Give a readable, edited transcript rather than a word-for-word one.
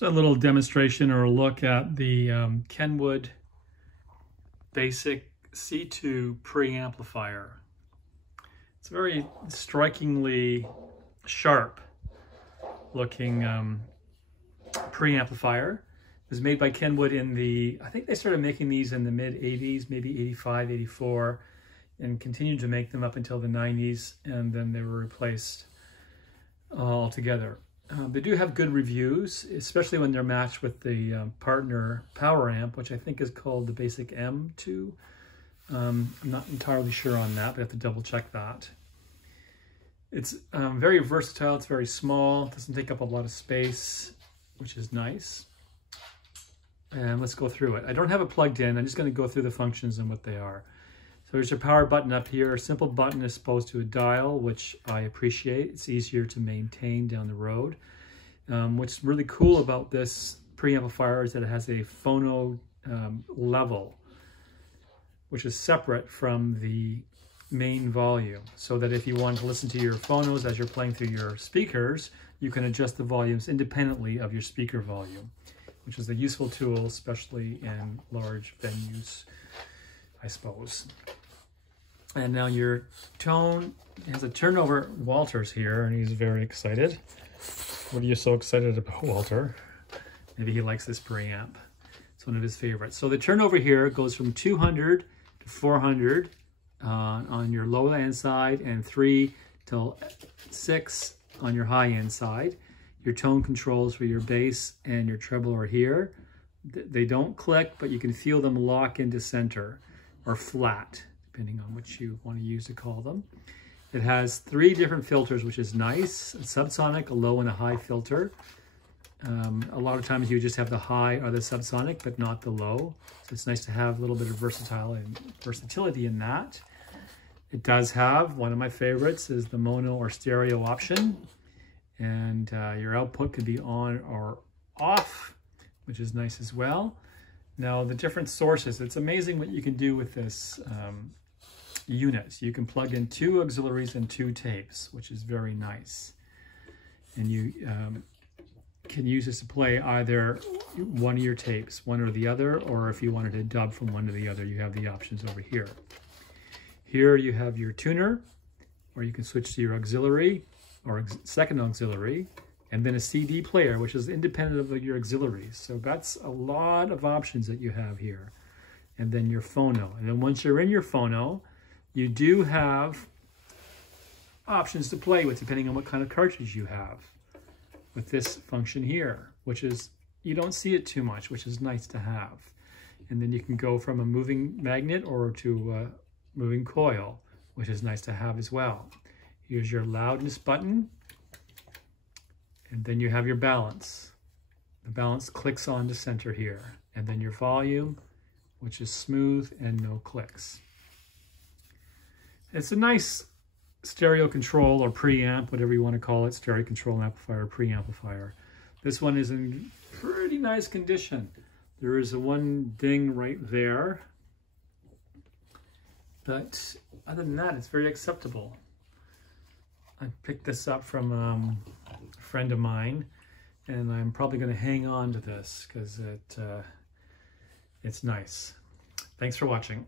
Here's a little demonstration or a look at the Kenwood Basic C2 preamplifier. It's a very strikingly sharp looking preamplifier. It was made by Kenwood in the, I think they started making these in the mid-80s, maybe 85, 84, and continued to make them up until the 90s, and then they were replaced altogether. They do have good reviews, especially when they're matched with the partner power amp, which I think is called the Basic M2. I'm not entirely sure on that, but I have to double check that. It's very versatile, it's very small, doesn't take up a lot of space, which is nice. And let's go through it. I don't have it plugged in, I'm just going to go through the functions and what they are. So there's your power button up here. A simple button is opposed to a dial, which I appreciate. It's easier to maintain down the road. What's really cool about this preamplifier is that it has a phono level, which is separate from the main volume, so that if you want to listen to your phonos as you're playing through your speakers, you can adjust the volumes independently of your speaker volume, which is a useful tool, especially in large venues, I suppose. And now your tone has a turnover. Walter's here and he's very excited. What are you so excited about, Walter? Maybe he likes this preamp. It's one of his favorites. So the turnover here goes from 200 to 400 on your low end side, and 3 till 6 on your high end side. Your tone controls for your bass and your treble are here. They don't click, but you can feel them lock into center or flat, depending on what you want to use to call them. It has 3 different filters, which is nice: a subsonic, a low, and a high filter. A lot of times you just have the high or the subsonic, but not the low. So it's nice to have a little bit of versatility in that. It does have, one of my favorites is the mono or stereo option. And your output could be on or off, which is nice as well. Now the different sources, it's amazing what you can do with this unit. You can plug in 2 auxiliaries and 2 tapes, which is very nice. And you can use this to play either one of your tapes, one or the other, or if you wanted to dub from one to the other, you have the options over here. Here you have your tuner, or you can switch to your auxiliary or second auxiliary, and then a CD player, which is independent of your auxiliaries. So that's a lot of options that you have here. And then your phono. And then once you're in your phono, you do have options to play with depending on what kind of cartridge you have with this function here, which is, you don't see it too much, which is nice to have. And then you can go from a moving magnet or to a moving coil, which is nice to have as well. Here's your loudness button, and then you have your balance. The balance clicks on to center here, and then your volume, which is smooth and no clicks. It's a nice stereo control or preamp, whatever you want to call it, stereo control amplifier, preamplifier. This one is in pretty nice condition. There is a one ding right there, but other than that, it's very acceptable. I picked this up from a friend of mine, and I'm probably going to hang on to this because it's nice. Thanks for watching.